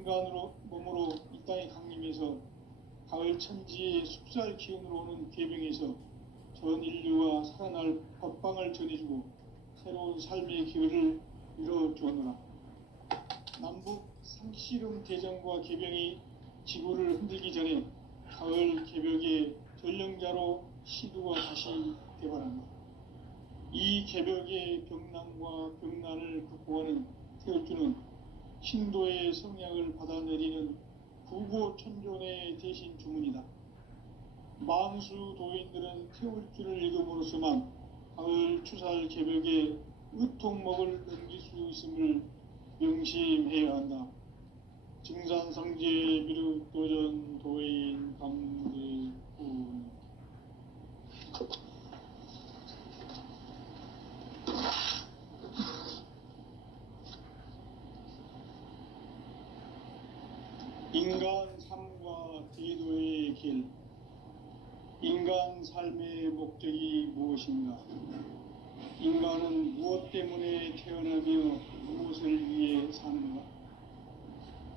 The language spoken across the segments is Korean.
인간으로 몸으로 이 땅에 강림해서 가을 천지의 숲살 기운으로 오는 계병에서 전 인류와 살아날 법방을 전해주고 새로운 삶의 기회를 이뤄주었노라. 남북 상씨름 대전과 계병이 지구를 흔들기 전에 가을 개벽의 전령자로 시두가 다시 대발한다. 이 개벽의 병난과 병난을 극복하는 태울주는 신도의 성약을 받아내리는 구고천존의 대신 주문이다. 만수 도인들은 태울주를 읽음으로써만 가을 추살 개벽의 의통목을 넘길 수 있음을 명심해야 한다. 증산상제 미륵도전 도인 감대군. 인간 삶과 대도의 길. 인간 삶의 목적이 무엇인가? 인간은 무엇 때문에 태어나며 무엇을 위해 사는가?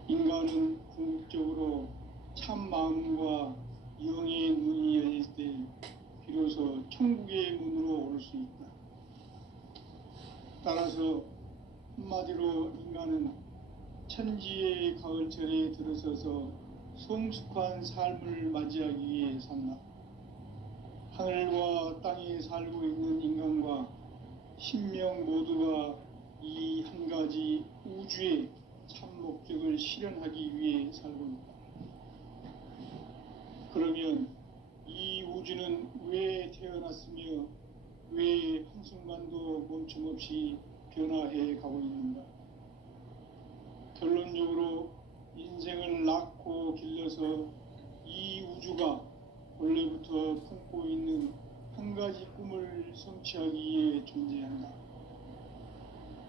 인간은 궁극적으로 참 마음과 영의 문이 열릴 때 비로소 천국의 문으로 오를 수 있다. 따라서 한마디로 인간은 천지의 가을철에 들어서서 성숙한 삶을 맞이하기 위해 산다. 하늘과 땅에 살고 있는 인간과 신명 모두가 이 한 가지 우주의 참 목적을 실현하기 위해 살고 있다. 그러면 이 우주는 왜 태어났으며 왜 한순간도 멈춤없이 변화해 가고 있는가? 결론적으로 인생을 낳고 길러서 이 우주가 원래부터 품고 있는 한 가지 꿈을 성취하기 위해 존재한다.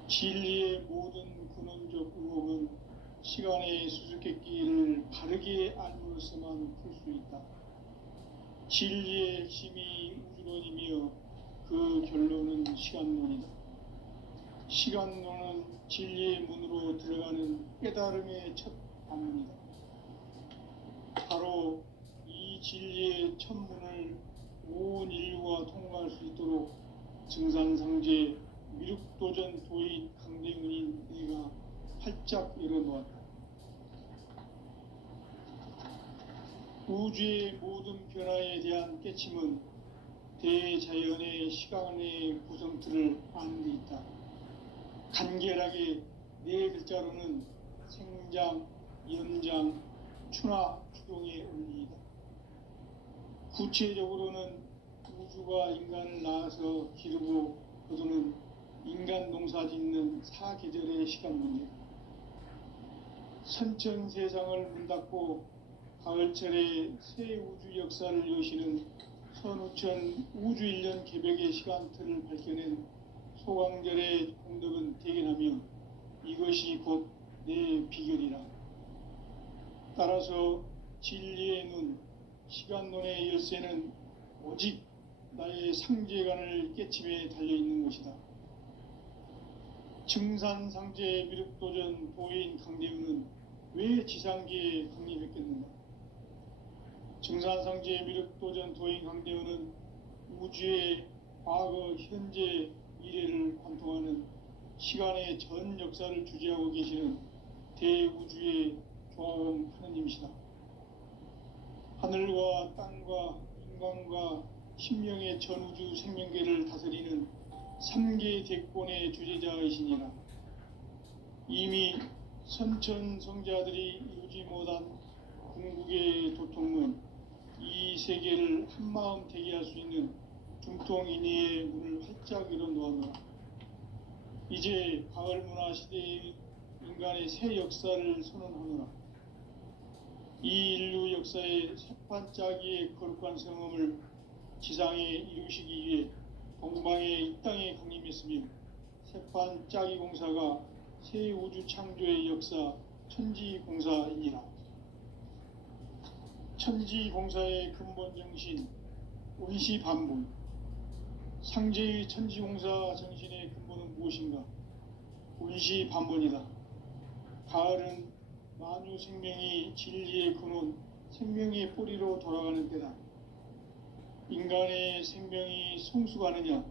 진리의 모든 근원적 의혹은 시간의 수수께끼를 바르게 알므로서만 풀 수 있다. 진리의 핵심이 우주론이며 그 결론은 시간론이다. 시간론은 진리의 문으로 들어가는 깨달음의 첫 방문이다. 바로 이 진리의 첫 문을 온 인류가 통과할 수 있도록 증산상제 미륵도전 도인 강대문인 내가 활짝 열어놓았다. 우주의 모든 변화에 대한 깨침은 대자연의 시간의 구성틀을 아는 데 있다. 간결하게 네 글자로는 생장, 연장, 추나 추동의 원리이다. 구체적으로는 우주가 인간을 낳아서 기르고 거두는 인간 농사 짓는 사계절의 시간 문제. 선천 세상을 문 닫고 가을철에 새 우주 역사를 여시는 선우천 우주 1년 개벽의 시간틀을 밝혀낸 소강절의 공덕은 대견하며 이것이 곧 내 비결이라. 따라서 진리의 눈, 시간론의 열쇠는 오직 나의 상제관을 깨침에 달려있는 것이다. 증산상제 미륵도전 도인 강대우는 왜 지상계에 강림했겠는가? 증산상제 미륵도전 도인 강대우는 우주의 과거, 현재, 미래를 관통하는 시간의 전 역사를 주재하고 계시는 대우주의 조화원 하느님이시다. 하늘과 땅과 인간과 신명의 전우주 생명계를 다스리는 3계 대권의 주재자이시니라. 이미 선천성자들이 이루지 못한 궁극의 도통문, 이 세계를 한마음 되게 할 수 있는 중통인의의 문을 활짝 열어놓았노라. 이제 가을 문화 시대의 인간의 새 역사를 선언하노라. 이 인류 역사의 새판짜기의 거룩한 성험을 지상에 이루시기 위해 동방에 이 땅에 강림했으며 새판짜기 공사가 새 우주 창조의 역사 천지공사이니라. 천지공사의 근본 정신 원시반분. 상제의 천지공사 정신의 근본은 무엇인가? 원시반분이다. 가을은 만유 생명이 진리의 근원, 생명의 뿌리로 돌아가는 때다. 인간의 생명이 성숙하느냐,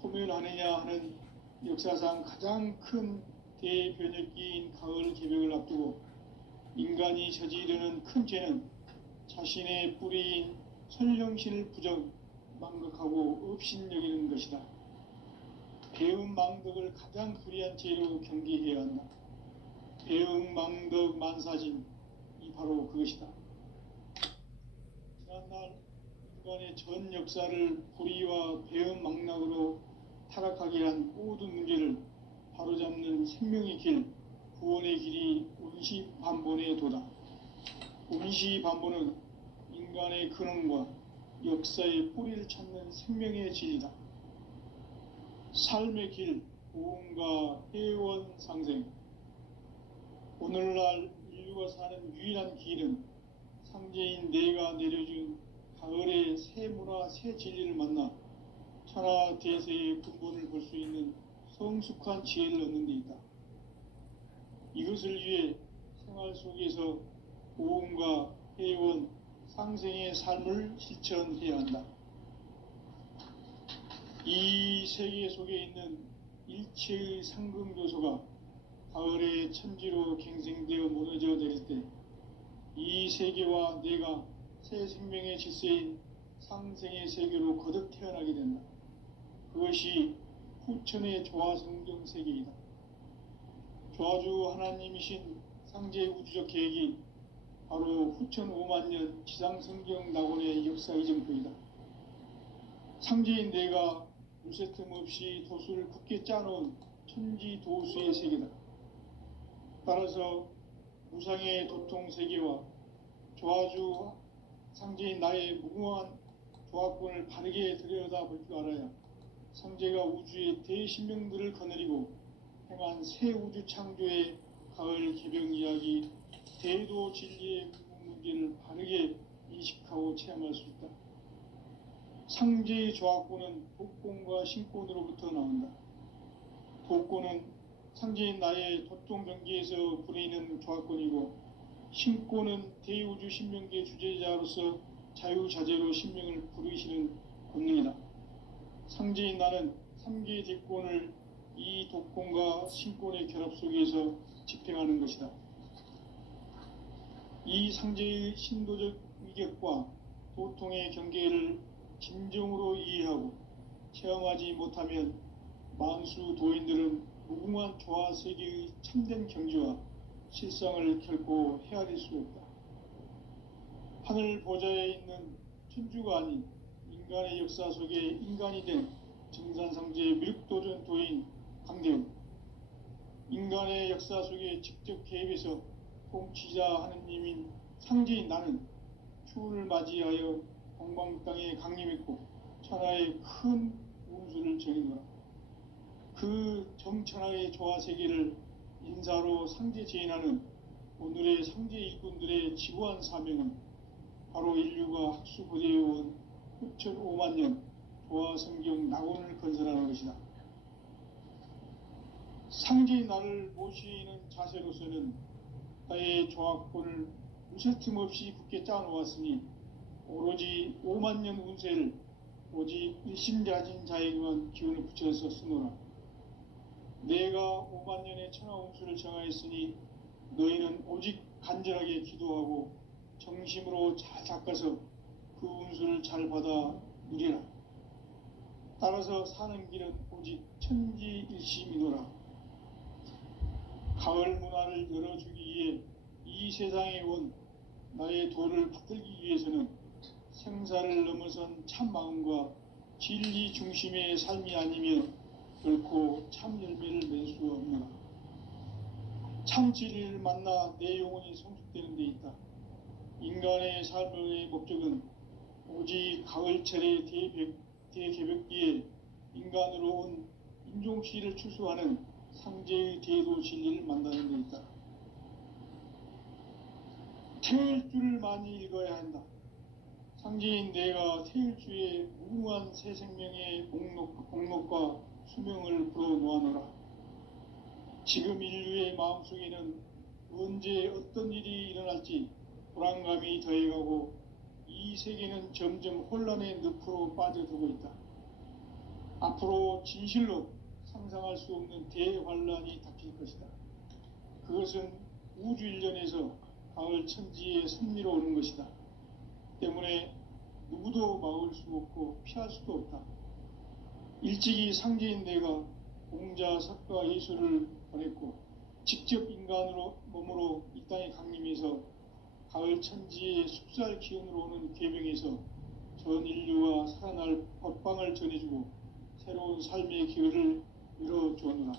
소멸하느냐 하는 역사상 가장 큰 대변혁기인 가을 개벽을 앞두고 인간이 저지르는 큰 죄는 자신의 뿌리인 선령신을 부정, 망각하고 업신여기는 것이다. 배은망덕을 가장 불의한 죄로 경계해야 한다. 배은망덕 만사진이 바로 그것이다. 지난날 인간의 전 역사를 불의와 배은망락으로 타락하게 한 모든 문제를 바로잡는 생명의 길, 구원의 길이 운시반본의 도다. 운시반본은 인간의 근원과 역사의 뿌리를 찾는 생명의 진리다. 삶의 길, 고음과 회원 상생. 오늘날 인류가 사는 유일한 길은 상제인 내가 내려준 가을의 새 문화, 새 진리를 만나 천하 대세의 근본을 볼 수 있는 성숙한 지혜를 얻는 데 있다. 이것을 위해 생활 속에서 고음과 회원, 상생의 삶을 실천해야 한다. 이 세계 속에 있는 일체의 상금 요소가 가을의 천지로 갱생되어 무너져 내릴 때 이 세계와 내가 새 생명의 질서인 상생의 세계로 거듭 태어나게 된다. 그것이 후천의 조화성경 세계이다. 조화주 하나님이신 상제 우주적 계획이 바로 후천 5만 년 지상성경 낙원의 역사 이정표이다. 상제인 내가 무쇠 틈 없이 도수를 굳게 짜놓은 천지 도수의 세계다. 따라서 무상의 도통 세계와 조화주 상제인 나의 무궁한 조화권을 바르게 들여다볼 줄 알아야 상제가 우주의 대신명들을 거느리고 행한 새 우주 창조의 가을 개벽 이야기, 대도 진리의 문제를 바르게 인식하고 체험할 수 있다. 상제의 조화권은 독권과 신권으로부터 나온다. 독권은 상제인 나의 도통 경계에서 부리는 조화권이고, 신권은 대우주 신명계 주제자로서 자유자재로 신명을 부르시는 권능이다. 상제인 나는 3개의 대권을 이 독권과 신권의 결합 속에서 집행하는 것이다. 이 상제의 신도적 위격과 도통의 경계를 진정으로 이해하고 체험하지 못하면 만수 도인들은 무궁한 조화세계의 참된 경지와 실상을 결코 헤아릴 수 없다. 하늘 보좌에 있는 천주가 아닌 인간의 역사 속에 인간이 된 정산상제의 밀도전 도인 강대훈, 인간의 역사 속에 직접 개입해서 통치자 하느님인 상제인 나는 추운을 맞이하여 동방 땅에 강림했고 천하의 큰 운수를 정해노라. 그 정천하의 조화세계를 인사로 상제 제인하는 오늘의 상제 일꾼들의 지구한 사명은 바로 인류가 학수고대해온 후천 5만 년 조화성경 낙원을 건설하는 것이다. 상제의 나를 모시는 자세로서는 나의 조화권을 무쇠틈 없이 굳게 짜놓았으니 오로지 5만 년 운세를 오직 일심자진 자에게만 기운을 붙여서 쓰노라. 내가 5만 년의 천하 운수를 정하였으니 너희는 오직 간절하게 기도하고 정심으로 잘 닦아서 그 운수를 잘 받아 누리라. 따라서 사는 길은 오직 천지일심이노라. 가을 문화를 열어주기 위해 이 세상에 온 나의 도를 붙들기 위해서는 생사를 넘어선 참 마음과 진리 중심의 삶이 아니면 결코 참 열매를 맺을 수 없노라. 참 진리를 만나 내 영혼이 성숙되는 데 있다. 인간의 삶의 목적은 오직 가을철의 대개벽기에 인간으로 온 인종씨를 추수하는 상제의 대도 진리를 만나는 데 있다. 태일주를 많이 읽어야 한다. 상제인 내가 태일주의 무궁한 새 생명의 공록과 수명을 불어놓아노라. 지금 인류의 마음속에는 언제 어떤 일이 일어날지 불안감이 더해가고 이 세계는 점점 혼란의 늪으로 빠져들고 있다. 앞으로 진실로 상상할 수 없는 대환란이 닥칠 것이다. 그것은 우주 일련에서 가을 천지의 섭리로 오는 것이다. 때문에 누구도 막을 수 없고 피할 수도 없다. 일찍이 상제인 내가 공자, 석가, 예수를 보냈고 직접 인간으로 몸으로 이 땅에 강림해서 가을 천지의 숲살 기운으로 오는 계명에서 전 인류와 살아날 법방을 전해주고 새로운 삶의 기회를 열어주었노라.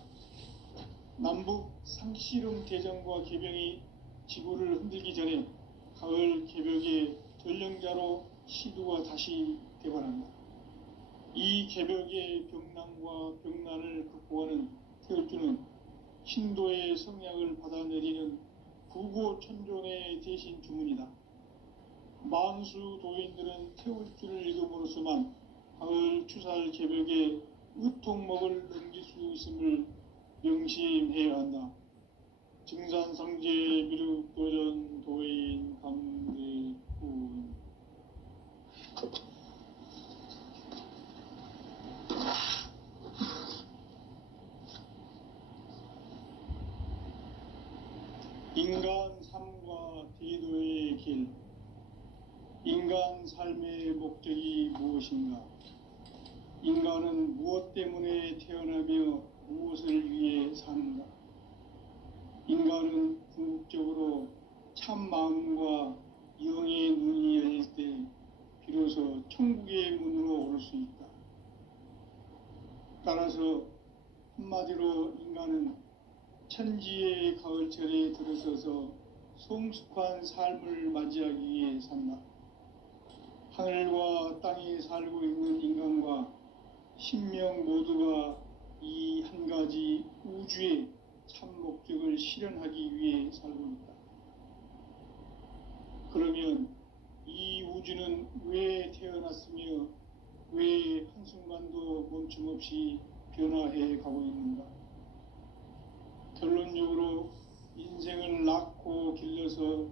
남북 상씨름 대전과 계병이 지구를 흔들기 전에 가을 개벽의 전령자로 시두가 다시 대관한다. 이 개벽의 병난과 병난을 극복하는 태울주는 신도의 성약을 받아내리는 부고천존의 대신 주문이다. 만수 도인들은 태울주를 읽음으로써만 가을 추살 개벽의 의통목을 넘길 수 있음을 명심해야 한다. 증산상제 미륵도전 도인 강대군. 인간 삶과 대도의 길. 인간 삶의 목적이 무엇인가? 인간은 무엇 때문에 태어나며 무엇을 위해 사는가? 인간은 궁극적으로 참 마음과 영의 눈이 열릴 때 비로소 천국의 문으로 오를 수 있다. 따라서 한마디로 인간은 천지의 가을철에 들어서서 성숙한 삶을 맞이하기 위해 산다. 하늘과 땅에 살고 있는 인간과 신명 모두가 이 한 가지 우주의 참 목적을 실현하기 위해 살고 있다. 그러면 이 우주는 왜 태어났으며 왜 한순간도 멈춤없이 변화해 가고 있는가? 결론적으로 인생을 낳고 길러서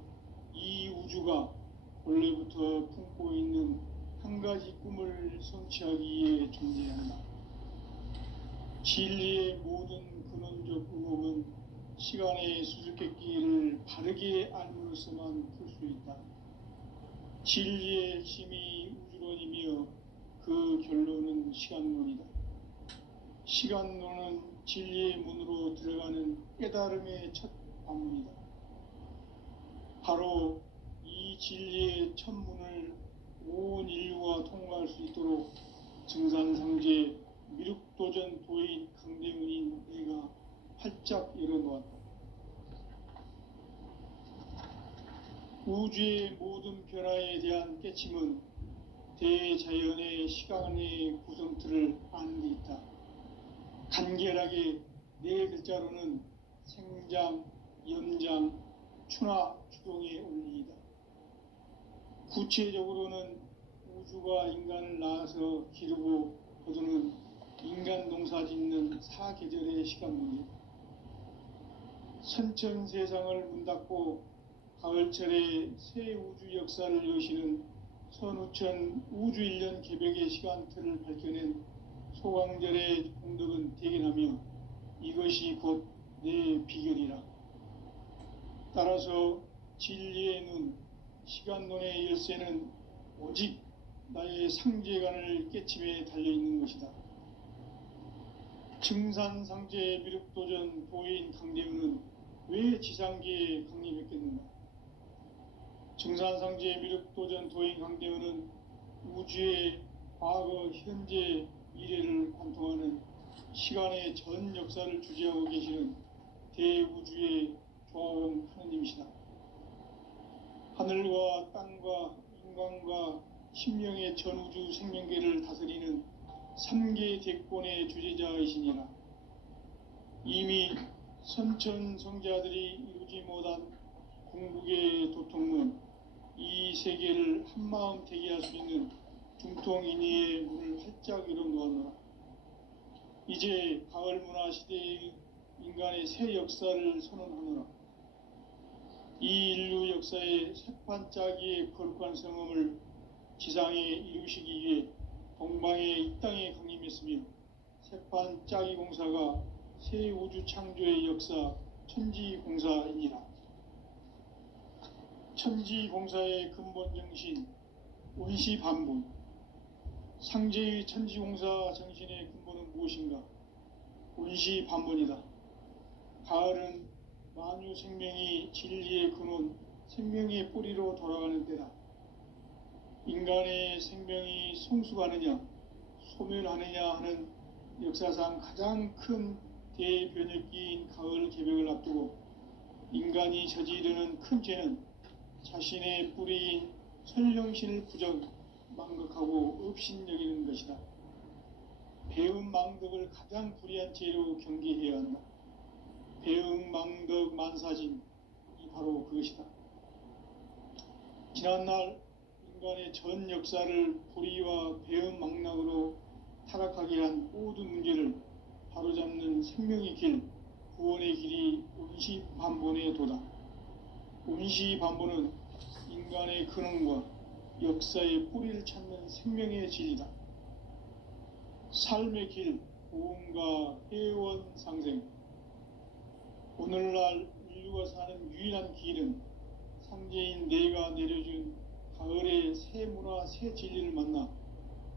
이 우주가 원래부터 품고 있는 한 가지 꿈을 성취하기 위해 존재한다. 진리의 모든 근원적 의혹은 시간의 수수께끼를 바르게 알므로서만 풀 수 있다. 진리의 핵심이 우주론이며 그 결론은 시간론이다. 시간론은 진리의 문으로 들어가는 깨달음의 첫 방문이다. 바로 이 진리의 첫 문을 온 인류가 통과할 수 있도록 증산상제 미륵도전 도인 강대문인 내가 활짝 열어놓았다. 우주의 모든 변화에 대한 깨침은 대자연의 시간의 구성틀을 아는 데 있다. 간결하게 네 글자로는 생장, 연장, 추나 추동의 원리이다. 구체적으로는 우주가 인간을 낳아서 기르고 거두는 인간 농사 짓는 사계절의 시간문이다. 선천 세상을 문 닫고 가을철에 새 우주 역사를 여시는 선우천 우주일년 개벽의 시간틀을 밝혀낸 소강절의 공덕은 대견하며 이것이 곧 내 비결이라. 따라서 진리의 눈, 시간론의 열쇠는 오직 나의 상제관을 깨침에 달려있는 것이다. 증산상제 미륵도전 도인 강대훈은 왜 지상계에 강림했겠는가? 증산상제 미륵도전 도인 강대훈은 우주의 과거, 현재, 미래를 관통하는 시간의 전 역사를 주재하고 계시는 대우주의 조화원 하느님이시다. 하늘과 땅과 인간과 신명의 전우주 생명계를 다스리는 3계 대권의 주재자이시니라. 이미 선천성자들이 이루지 못한 궁극의 도통문, 이 세계를 한마음 되게 할 수 있는 중통인의의 문을 활짝 열어놓았노라. 이제 가을 문화 시대의 인간의 새 역사를 선언하노라. 이 인류 역사의 새판짜기의 거룩한 성음을 지상에 이루시기 위해 동방에 이 땅에 강림했으며 새판짜기 공사가 새 우주 창조의 역사 천지공사이니라. 천지공사의 근본 정신 원시반본. 상제의 천지공사 정신의 근본은 무엇인가? 원시반본이다. 가을은 만유 생명이 진리의 근원, 생명의 뿌리로 돌아가는 때다. 인간의 생명이 성숙하느냐, 소멸하느냐 하는 역사상 가장 큰 대변혁기인 가을 개벽을 앞두고 인간이 저지르는 큰 죄는 자신의 뿌리인 설령신을 망각하고 업신여기는 것이다. 배은망덕을 가장 불의한 죄로 경계해야 한다. 배은망덕 만사진이 바로 그것이다. 지난날 인간의 전 역사를 불의와 배은망락으로 타락하게 한 모든 문제를 바로잡는 생명의 길, 구원의 길이 원시반본의 도다. 원시반본은 인간의 근원과 역사의 뿌리를 찾는 생명의 진리다. 삶의 길, 고음과 회원 상생. 오늘날 인류가 사는 유일한 길은 상제인 내가 내려준 가을의 새 문화, 새 진리를 만나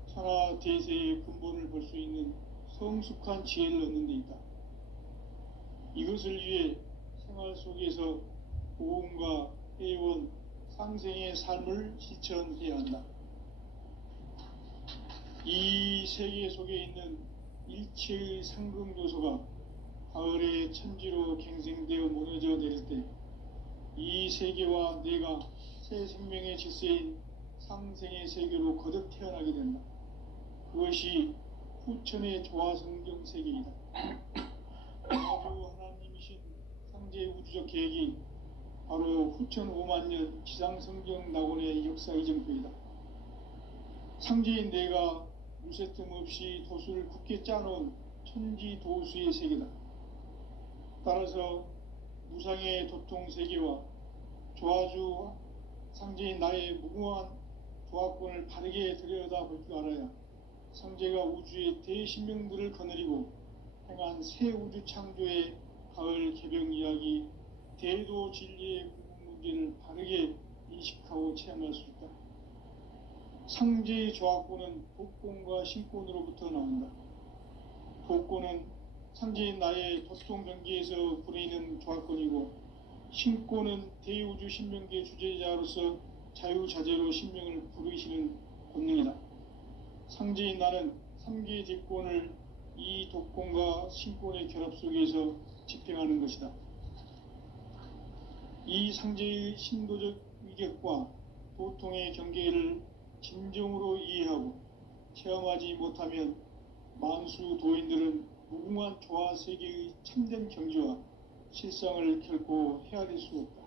천하 대세의 근본을 볼 수 있는 성숙한 지혜를 얻는 데 있다. 이것을 위해 생활 속에서 고음과 회원, 상생의 삶을 실천해야 한다. 이 세계 속에 있는 일체의 상금 요소가 가을의 천지로 갱생되어 무너져 내릴 때 이 세계와 내가 새 생명의 질서인 상생의 세계로 거듭 태어나게 된다. 그것이 후천의 조화성경 세계이다. 아주 하나님이신 상제의 우주적 계획이 바로 후천 5만 년 지상성경 낙원의 역사 이정표이다. 상제인 내가 무쇠틈 없이 도수를 굳게 짜놓은 천지도수의 세계다. 따라서 무상의 도통 세계와 조화주 상제인 나의 무궁한 조화권을 바르게 들여다볼 줄 알아야 상제가 우주의 대신명들을 거느리고 행한 새 우주 창조의 가을 개벽 이야기, 대도 진리의 궁극 문제를 바르게 인식하고 체험할 수 있다. 상제의 조화권은 독권과 신권으로부터 나온다. 독권은 상제인 나의 도통 경계에서 부리는 조화권이고, 신권은 대우주 신명계 주제자로서 자유자재로 신명을 부르시는 권능이다. 상제인 나는 3개의 뒷권을 이 독권과 신권의 결합 속에서 집행하는 것이다. 이 상제의 신도적 위격과 도통의 경계를 진정으로 이해하고 체험하지 못하면 만수 도인들은 무궁한 조화 세계의 참된 경지와 실상을 결코 헤아릴 수 없다.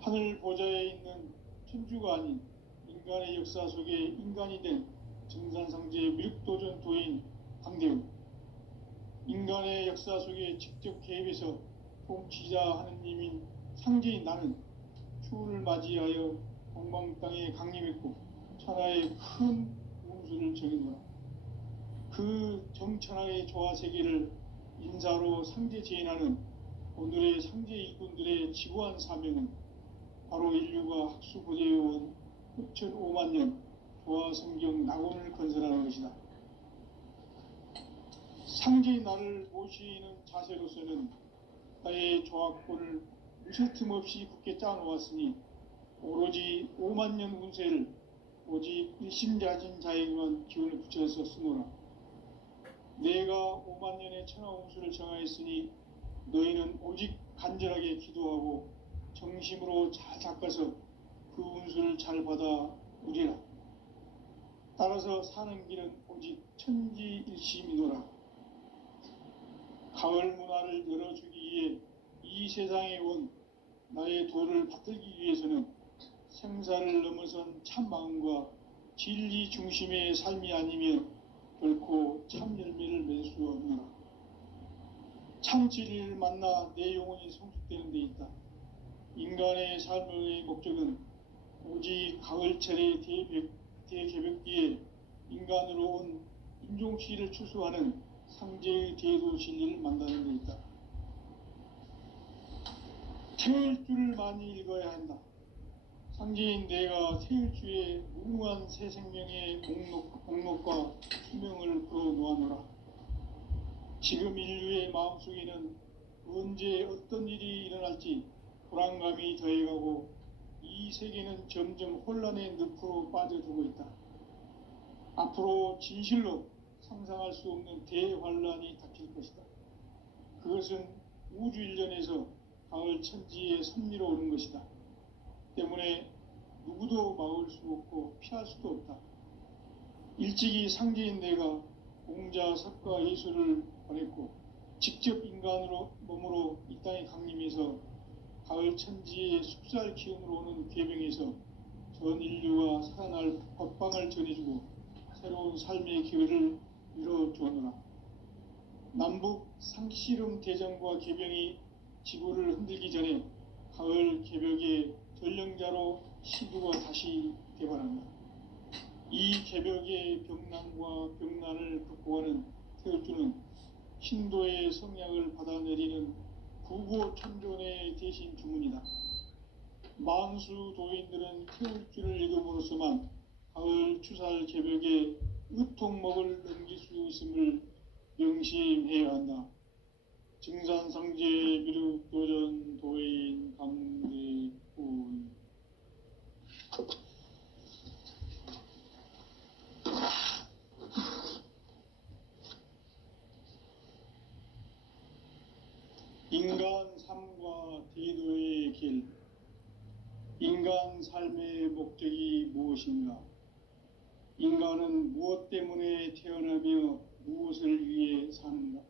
하늘 보좌에 있는 천주가 아닌 인간의 역사 속에 인간이 된 정산상제의 미륵도전 도인 강대웅, 인간의 역사 속에 직접 개입해서 통치자 하느님인 상제인 나는 추후를 맞이하여 동방 땅에 강림했고 천하의 큰 운수를 정했노라. 그 정천하의 조화 세계를 인사로 상제 제인하는 오늘의 상제 일꾼들의 지구한 사명은 바로 인류가 학수고대해온 후천 5만 년 조화 성경 낙원을 건설하는 것이다. 상제인 나를 모시는 자세로서는 나의 조화권을 무쇠틈 없이 굳게 짜놓았으니 오로지 5만 년 운세를 오직 일심자진 자에게만 기운을 붙여서 쓰노라. 내가 5만 년의 천하 운수를 정하였으니 너희는 오직 간절하게 기도하고 정심으로 잘 닦아서 그 운수를 잘 받아 누리라. 따라서 사는 길은 오직 천지일심이노라. 가을 문화를 열어주기 위해 이 세상에 온 나의 도를 받들기 위해서는 생사를 넘어선 참 마음과 진리 중심의 삶이 아니면 결코 참 열매를 맺을 수 없노라. 참 진리를 만나 내 영혼이 성숙되는 데 있다. 인간의 삶의 목적은 오직 가을철의 대개벽기에 인간으로 온 인종시를 추수하는 상제의 대도 진리를 만나는 데 있다. 태일주를 많이 읽어야 한다. 상제인 내가 태일주의 무궁한 새 생명의 목록과 수명을 풀어놓아노라. 지금 인류의 마음속에는 언제 어떤 일이 일어날지 불안감이 더해가고 이 세계는 점점 혼란의 늪으로 빠져들고 있다. 앞으로 진실로 상상할 수 없는 대환란이 닥칠 것이다. 그것은 우주 일련에서 가을 천지의 섭리로 오는 것이다. 때문에 누구도 막을 수 없고 피할 수도 없다. 일찍이 상제인 내가 공자, 석가, 예수를 보냈고 직접 인간으로 몸으로 이 땅에 강림해서 가을 천지의 숲살 기운으로 오는 궤병에서 전 인류가 살아날 법방을 전해주고 새로운 삶의 기회를 이뤄주었노라. 남북 상씨름 대전과 궤병이 지구를 흔들기 전에 가을 개벽의 전령자로 시구가 다시 개발한다. 이 개벽의 병난과 병난을 극복하는 태울주는 신도의 성약을 받아내리는 구고천존의 대신 주문이다. 만수 도인들은 태울주를 읽음으로써만 가을 추살 개벽의 의통목을 넘길 수 있음을 명심해야 한다. 증산상제 미륵도전 도인 강대군. 인간 삶과 대도의 길. 인간 삶의 목적이 무엇인가? 인간은 무엇 때문에 태어나며 무엇을 위해 사는가?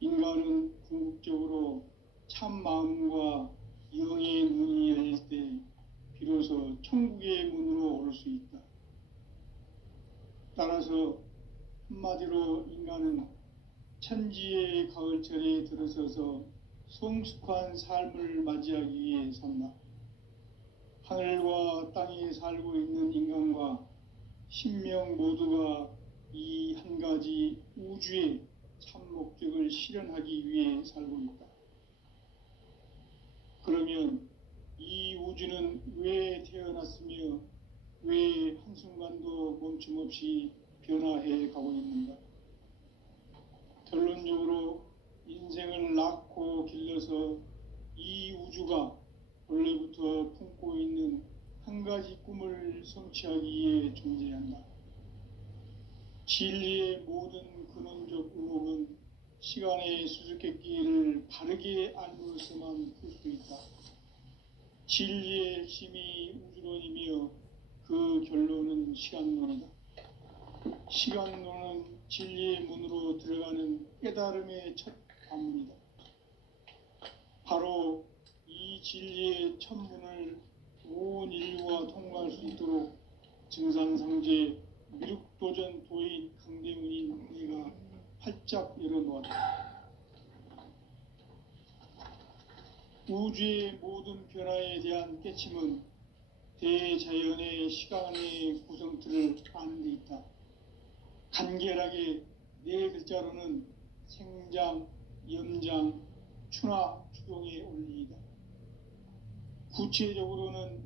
인간은 궁극적으로 참 마음과 영의 문이 열릴 때 비로소 천국의 문으로 오를 수 있다. 따라서 한마디로 인간은 천지의 가을철에 들어서서 성숙한 삶을 맞이하기 위해 산다. 하늘과 땅에 살고 있는 인간과 신명 모두가 이 한 가지 우주의 참 목적을 실현하기 위해 살고 있다. 그러면 이 우주는 왜 태어났으며 왜 한순간도 멈춤없이 변화해 가고 있는가? 결론적으로 인생을 낳고 길러서 이 우주가 원래부터 품고 있는 한 가지 꿈을 성취하기 위해 존재한다. 진리의 모든 근원적 의목은 시간의 수수께끼를 바르게 알므로서만 풀 수 있다. 진리의 핵심이 우주론이며 그 결론은 시간론이다. 시간론은 진리의 문으로 들어가는 깨달음의 첫 관문이다. 바로 이 진리의 첫 문을 온 인류가 통과할 수 있도록 증산상제 미륵도전 도인 강대문인 내가 활짝 열어놓았다. 우주의 모든 변화에 대한 깨침은 대자연의 시간의 구성틀을 아는 데 있다. 간결하게 네 글자로는 생장, 염장, 추나, 추동의 원리이다. 구체적으로는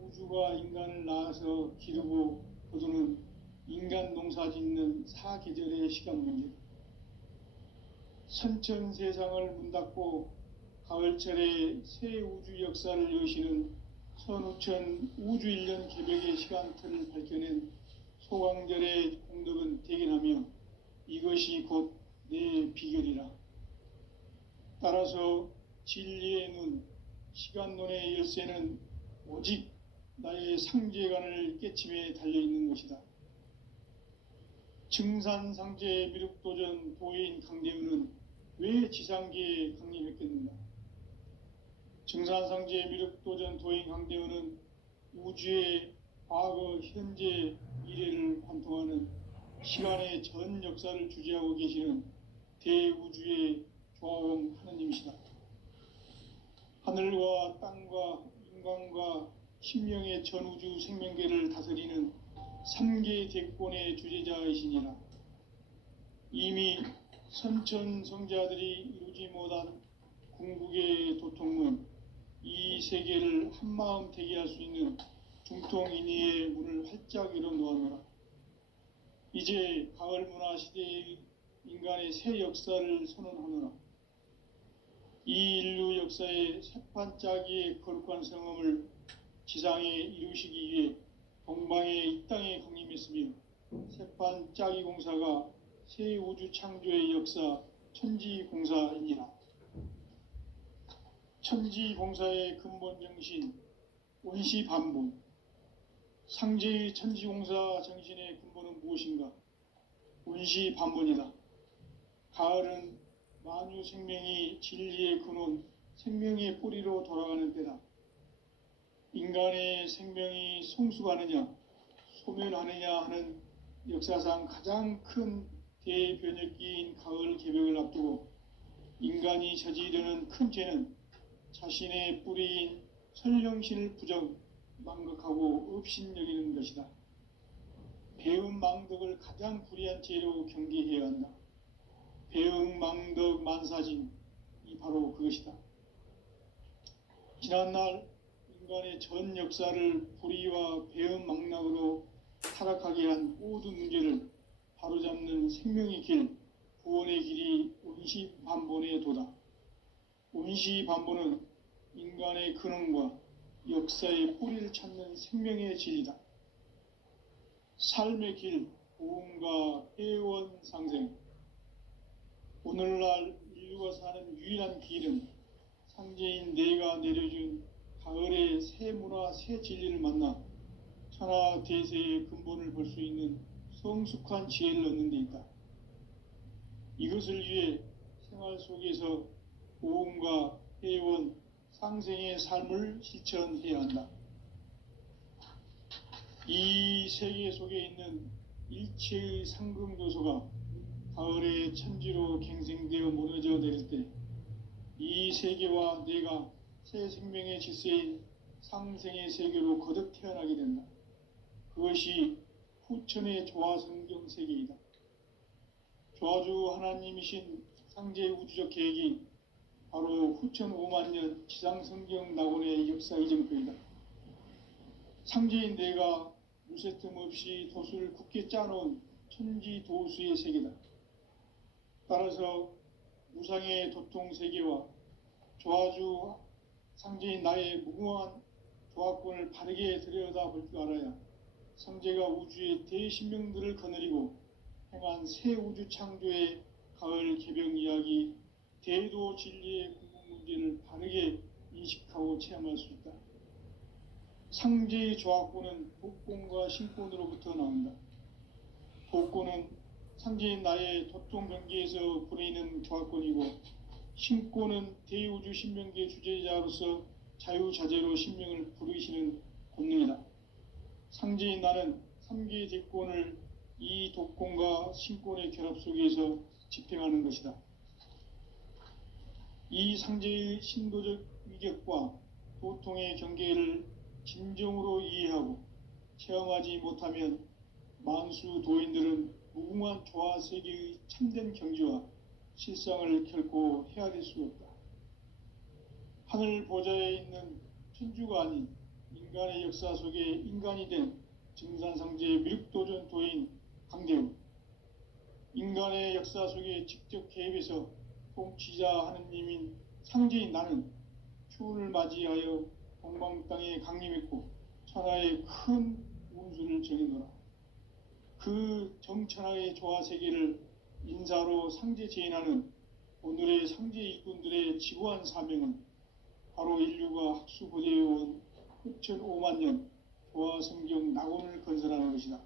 우주가 인간을 낳아서 기르고 거두는 인간 농사 짓는 사계절의 시간 문제. 선천 세상을 문 닫고 가을철에 새 우주 역사를 여시는 선우천 우주일년 개벽의 시간틀을 밝혀낸 소강절의 공덕은 대견하며 이것이 곧 내 비결이라. 따라서 진리의 눈, 시간론의 열쇠는 오직 나의 상제관을 깨침에 달려있는 것이다. 증산상제 미륵도전 도인 강대우는 왜 지상계에 강림했겠는가? 증산상제 미륵도전 도인 강대우는 우주의 과거, 현재, 미래를 관통하는 시간의 전 역사를 주재하고 계시는 대우주의 조화원 하느님이시다. 하늘과 땅과 인간과 신명의 전우주 생명계를 다스리는 삼계 대권의 주제자이시니라. 이미 선천성자들이 이루지 못한 궁극의 도통문, 이 세계를 한마음 되게 할 수 있는 중통인의의 문을 활짝 열어놓았노라. 이제 가을 문화 시대의 인간의 새 역사를 선언하노라. 이 인류 역사의 새판짜기의 거룩한 성음을 지상에 이루시기 위해 동방의 이 땅에 강림했으며 새판짜기 공사가 새 우주 창조의 역사 천지공사이니라. 천지공사의 근본 정신 원시반본, 상제의 천지공사 정신의 근본은 무엇인가? 원시반본이다. 가을은 만유 생명이 진리의 근원, 생명의 뿌리로 돌아가는 때다. 인간의 생명이 성숙하느냐, 소멸하느냐 하는 역사상 가장 큰 대변혁기인 가을 개벽을 앞두고 인간이 저지르는 큰 죄는 자신의 뿌리인 설령신을 부정, 망각하고 업신여기는 것이다. 배음 망덕을 가장 불의한 죄로 경계해야 한다. 배음 망덕 만사징, 이 바로 그것이다. 지난날 인간의 전 역사를 불의와 배음 망락으로 타락하게 한 모든 문제를 바로잡는 생명의 길, 구원의 길이 원시반본의 도다. 원시반본은 인간의 근원과 역사의 뿌리를 찾는 생명의 진리다. 삶의 길, 고음과 애원상생. 오늘날 인류가 사는 유일한 길은 상제인 내가 내려준 가을의 새 문화, 새 진리를 만나 천하 대세의 근본을 볼 수 있는 성숙한 지혜를 얻는 데 있다. 이것을 위해 생활 속에서 고음과 애원, 상생의 삶을 실천해야 한다. 이 세계 속에 있는 일체의 상금도소가 가을의 천지로 갱생되어 무너져 내릴 때 이 세계와 내가 새 생명의 질서인 상생의 세계로 거듭 태어나게 된다. 그것이 후천의 조화성경 세계이다. 조화주 하나님이신 상제 우주적 계획이 바로 후천 5만년 지상성경 낙원의 역사 이정표이다. 상제인 내가 무쇠 틈 없이 도수를 굳게 짜놓은 천지도수의 세계다. 따라서 무상의 도통세계와 조화주 상제인 나의 무궁한 조화권을 바르게 들여다볼 줄 알아야 상제가 우주의 대신명들을 거느리고 행한 새 우주 창조의 가을 개벽 이야기, 대도 진리의 궁극 문제를 바르게 인식하고 체험할 수 있다. 상제의 조화권은 복권과 신권으로부터 나온다. 복권은 상제인 나의 도통 경계에서 보내는 조화권이고, 신권은 대우주 신명계 주제자로서 자유자재로 신명을 부르시는 권능이다. 상제인 나는 삼계의 대권을 이 독권과 신권의 결합 속에서 집행하는 것이다. 이 상제의 신도적 위격과 도통의 경계를 진정으로 이해하고 체험하지 못하면 만수 도인들은 무궁한 조화 세계의 참된 경지와 실상을 결코 헤아릴 수 없다. 하늘 보좌에 있는 천주가 아닌 인간의 역사 속에 인간이 된 증산상제의 미륵도전 도인 강대우, 인간의 역사 속에 직접 개입해서 통치자 하느님인 상제인 나는 추운을 맞이하여 동방 땅에 강림했고 천하의 큰 운수를 정해놓으라. 그 정천하의 조화세계를 인사로 상제 제인하는 오늘의 상제 일꾼들의 지구한 사명은 바로 인류가 학수고대해온 6,5만 년 조화성경 낙원을 건설하는 것이다.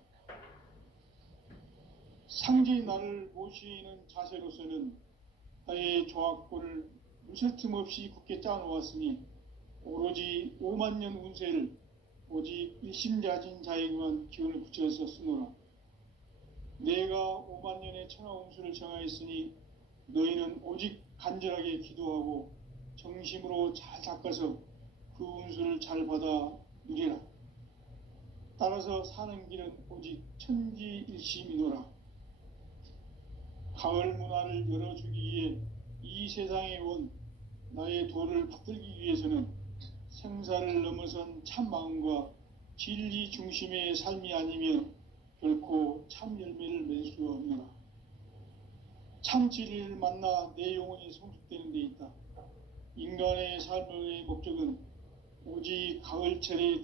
상제의 나를 모시는 자세로서는 나의 조화권을 무쇠틈 없이 굳게 짜놓았으니 오로지 5만 년 운세를 오직 일심자진 자에게만 기운을 붙여서 쓰노라. 내가 5만 년의 천하 운수를 정하였으니 너희는 오직 간절하게 기도하고 정심으로 잘 닦아서 그 운수를 잘 받아 누리라. 따라서 사는 길은 오직 천지일심이노라. 가을 문화를 열어주기 위해 이 세상에 온 나의 도를 받들기 위해서는 생사를 넘어선 참 마음과 진리 중심의 삶이 아니면 결코 참 열매를 맺을 수 없노라. 참 진리를 만나 내 영혼이 성숙되는 데 있다. 인간의 삶의 목적은 오직 가을철의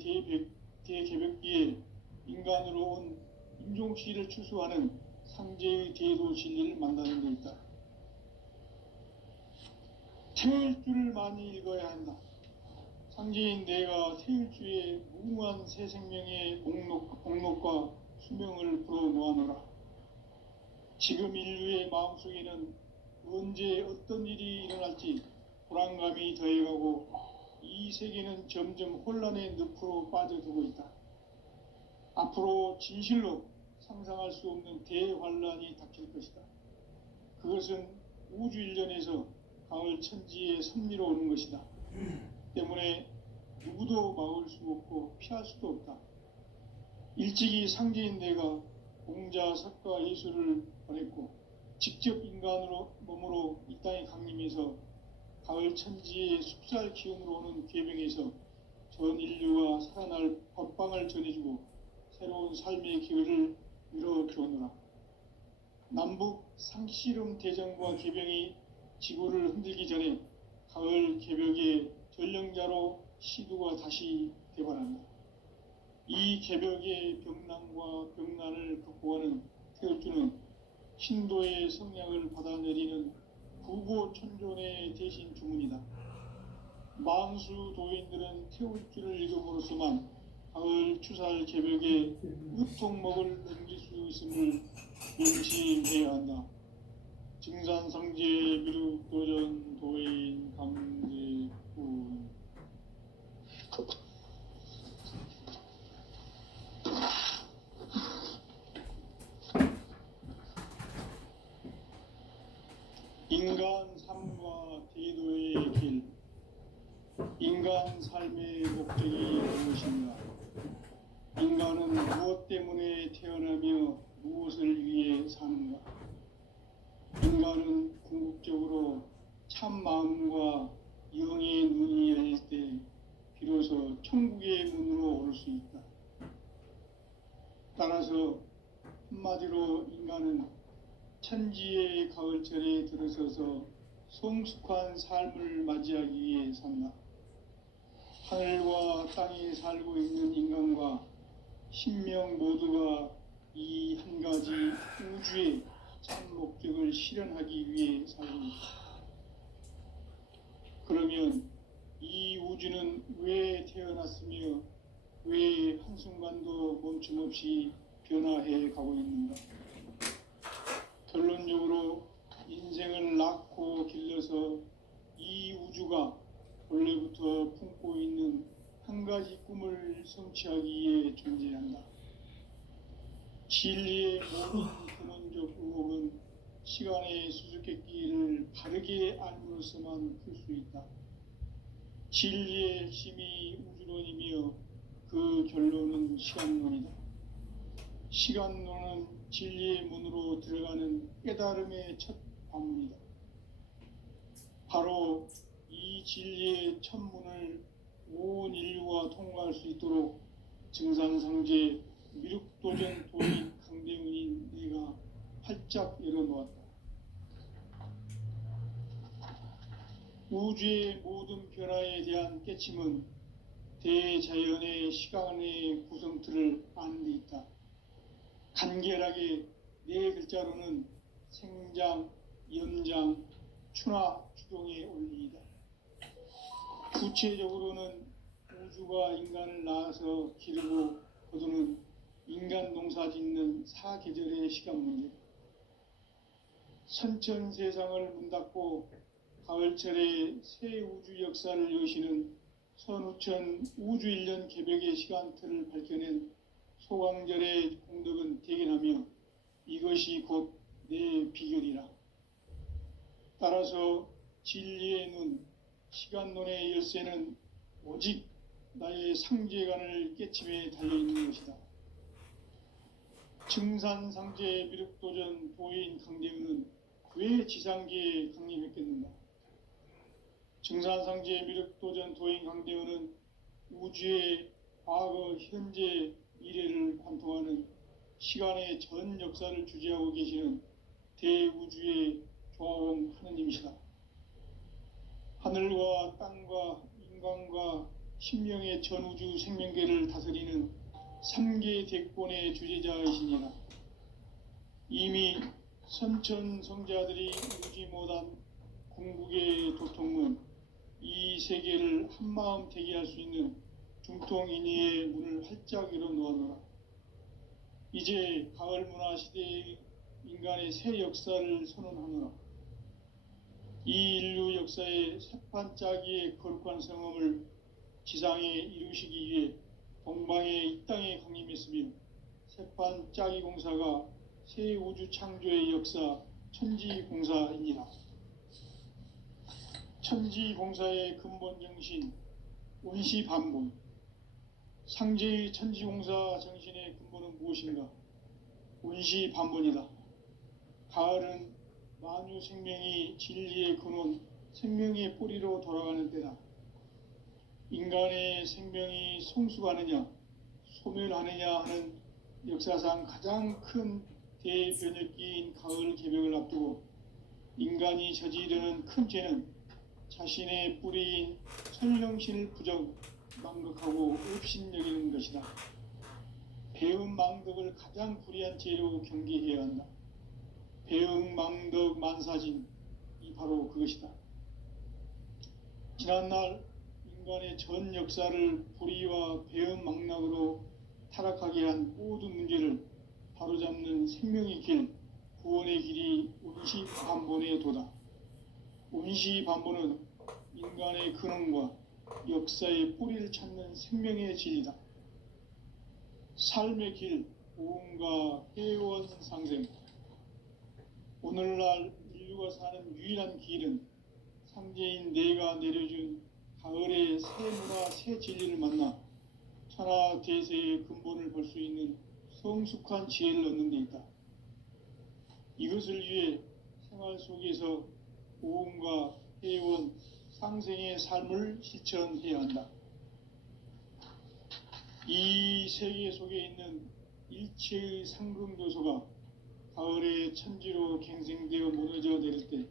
대개벽기에 인간으로 온 임종시를 추수하는 상제의 대도 진리를 만나는 데 있다. 태일주를 많이 읽어야 한다. 상제인 내가 태일주의 무궁한 새 생명의 목록과 수명을 불어놓아노라. 지금 인류의 마음속에는 언제 어떤 일이 일어날지 불안감이 더해가고 이 세계는 점점 혼란의 늪으로 빠져들고 있다. 앞으로 진실로 상상할 수 없는 대환란이 닥칠 것이다. 그것은 우주 일련에서 가을 천지의 섭리로 오는 것이다. 때문에 누구도 막을 수 없고 피할 수도 없다. 일찍이 상제인 내가 공자, 석가, 예수를 보냈고 직접 인간으로 몸으로 이 땅에 강림해서 가을 천지의 숲살 기운으로 오는 계병에서 전 인류가 살아날 법방을 전해주고 새로운 삶의 기회를 이뤄주오노라. 남북 상씨름 대전과 계병이 지구를 흔들기 전에 가을 개벽의 전령자로 시두가 다시 대발한다. 이 개벽의 병난과 병난을 극복하는 태울주는 신도의 성량을 받아내리는 부고천존의 대신 주문이다. 만수 도인들은 태울주를 읽음으로써만 가을 추살 개벽의 으통목을 넘길 수 있음을 명심해야 한다. 증산상제 미륵도전 도인 강제군. 인간 삶과 대도의 길. 인간 삶의 목적이 무엇인가? 인간은 무엇 때문에 태어나며 무엇을 위해 사는가? 인간은 궁극적으로 참 마음과 영의 눈이 열릴 때 비로소 천국의 문으로 올 수 있다. 따라서 한마디로 인간은 천지의 가을철에 들어서서 성숙한 삶을 맞이하기 위해 산다. 하늘과 땅에 살고 있는 인간과 신명 모두가 이 한 가지 우주의 참 목적을 실현하기 위해 살고 있다. 그러면 이 우주는 왜 태어났으며 왜 한순간도 멈춤없이 변화해 가고 있는가? 결론적으로 인생을 낳고 길러서 이 우주가 원래부터 품고 있는 한 가지 꿈을 성취하기 위해 존재한다. 진리의 모든 근원적 의혹은 시간의 수수께끼를 바르게 알므로서만 풀 수 있다. 진리의 핵심이 우주론이며 그 결론은 시간론이다. 시간론은 진리의 문으로 들어가는 깨달음의 첫 관문이다. 바로 이 진리의 첫 문을 온 인류가 통과할 수 있도록 증산상제 미륵도전 도인 강대훈인 내가 활짝 열어놓았다. 우주의 모든 변화에 대한 깨침은 대자연의 시간의 구성틀을 아는 데 있다. 간결하게 네 글자로는 생장, 연장, 추나 추동의 원리이다. 구체적으로는 우주가 인간을 낳아서 기르고 거두는 인간 농사 짓는 사계절의 시간 문제. 선천 세상을 문 닫고 가을철에 새 우주 역사를 여시는 선우천 우주일년 개벽의 시간틀을 밝혀낸 소광절의 공덕은 대견하며 이것이 곧 내 비결이라. 따라서 진리의 눈, 시간론의 열쇠는 오직 나의 상제관을 깨침에 달려있는 것이다. 증산상제 미륵도전 도인 강대우는 왜 지상계에 강림했겠는가? 증산상제 미륵도전 도인 강대우는 우주의 과거, 현재, 미래를 관통하는 시간의 전 역사를 주재하고 계시는 대우주의 조화원 하느님이시다. 하늘과 땅과 인간과 신명의 전우주 생명계를 다스리는 3계 대권의 주재자이시니라. 이미 선천성자들이 이루지 못한 궁극의 도통문, 이 세계를 한마음 되게 할 수 있는 중통인의의 문을 활짝 열어놓아노라. 이제 가을 문화 시대의 인간의 새 역사를 선언하노라. 이 인류 역사의 새판짜기의 거룩한 성험을 지상에 이루시기 위해 동방의 이 땅에 강림했으며 새판짜기 공사가 새 우주 창조의 역사 천지공사입니다. 천지공사의 근본 정신 온시반본. 상제의 천지공사 정신의 근본은 무엇인가? 온시반본이다. 가을은 만유 생명이 진리의 근원, 생명의 뿌리로 돌아가는 때다. 인간의 생명이 성숙하느냐, 소멸하느냐 하는 역사상 가장 큰 대변혁기인 가을 개벽을 앞두고 인간이 저지르는 큰 죄는 자신의 뿌리인 천령신을 부정, 망극하고 업신여기는 것이다. 배음 망덕을 가장 불의한 죄로 경계해야 한다. 배음 망덕 만사진이 바로 그것이다. 지난날 인간의 전 역사를 불의와 배음 망락으로 타락하게 한 모든 문제를 바로잡는 생명의 길, 구원의 길이 온시반본의 도다. 온시반본은 인간의 근원과 역사의 뿌리를 찾는 생명의 진리다. 삶의 길, 오음과 회원 상생. 오늘날 인류가 사는 유일한 길은 상제인 내가 내려준 가을의 새 문화, 새 진리를 만나 천하 대세의 근본을 볼 수 있는 성숙한 지혜를 얻는 데 있다. 이것을 위해 생활 속에서 오음과 회원, 상생의 삶을 실천해야 한다. 이 세계 속에 있는 일체의 상승교소가 가을의 천지로 갱생되어 무너져 내릴 때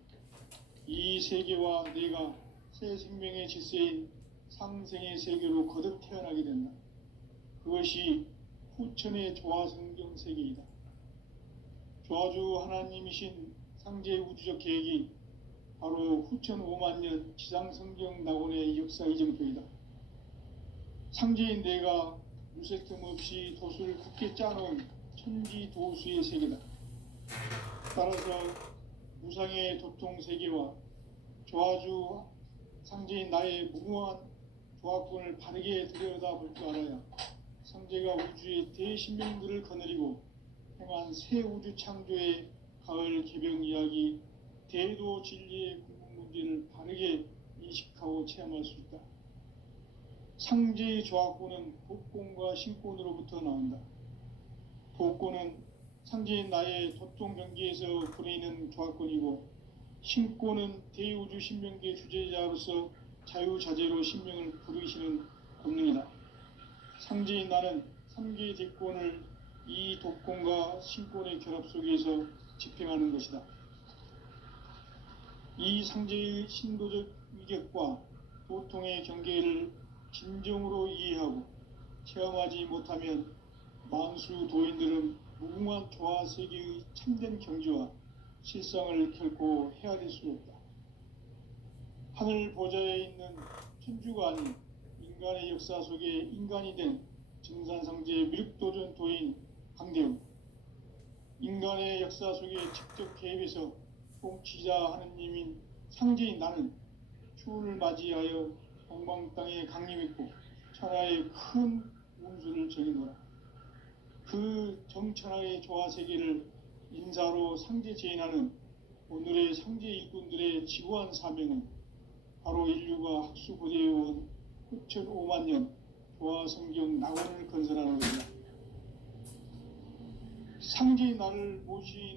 이 세계와 내가 새 생명의 질서인 상생의 세계로 거듭 태어나게 된다. 그것이 후천의 조화성경 세계이다. 조화주 하나님이신 상제 우주적 계획이 바로 후천 5만년 지상성경 낙원의 역사 이정표이다. 상제인 내가 무색 틈 없이 도수를 굳게 짜놓은 천지도수의 세계다. 따라서 무상의 도통 세계와 조화주 상제인 나의 무모한 조합권을 바르게 들여다볼 줄 알아야 상제가 우주의 대신명들을 거느리고 행한 새 우주 창조의 가을 개병 이야기, 대도 진리의 궁극 문제를 바르게 인식하고 체험할 수 있다. 상제의 조합권은 복권과 신권으로부터 나온다. 복권은 상제인 나의 도통 경계에서 부리는 조합권이고, 신권은 대우주 신명계 주제자로서 자유자재로 신명을 부르시는 권능이다. 상제인 나는 3개 대권을 이 독권과 신권의 결합 속에서 집행하는 것이다. 이 상제의 신도적 위격과 도통의 경계를 진정으로 이해하고 체험하지 못하면 만수 도인들은 무궁한 조화 세계의 참된 경지와 실상을 결코 헤아릴 수 없다. 하늘 보좌에 있는 천주가 아닌 인간의 역사 속에 인간이 된 증산상제 미륵도전 도인 강대우. 인간의 역사 속에 직접 개입해서 통치자 하느님인 상제인 나는 추운을 맞이하여 동방 땅에 강림했고 천하의 큰 운수를 정해놓으라. 그 정천하의 조화세계를 인사로 상제 제인하는 오늘의 상제 일꾼들의 지구한 사명은 바로 인류가 학수고대해온 흑천 5만 년 조화성경 낙원을 건설하노라. 상제의 나를 모시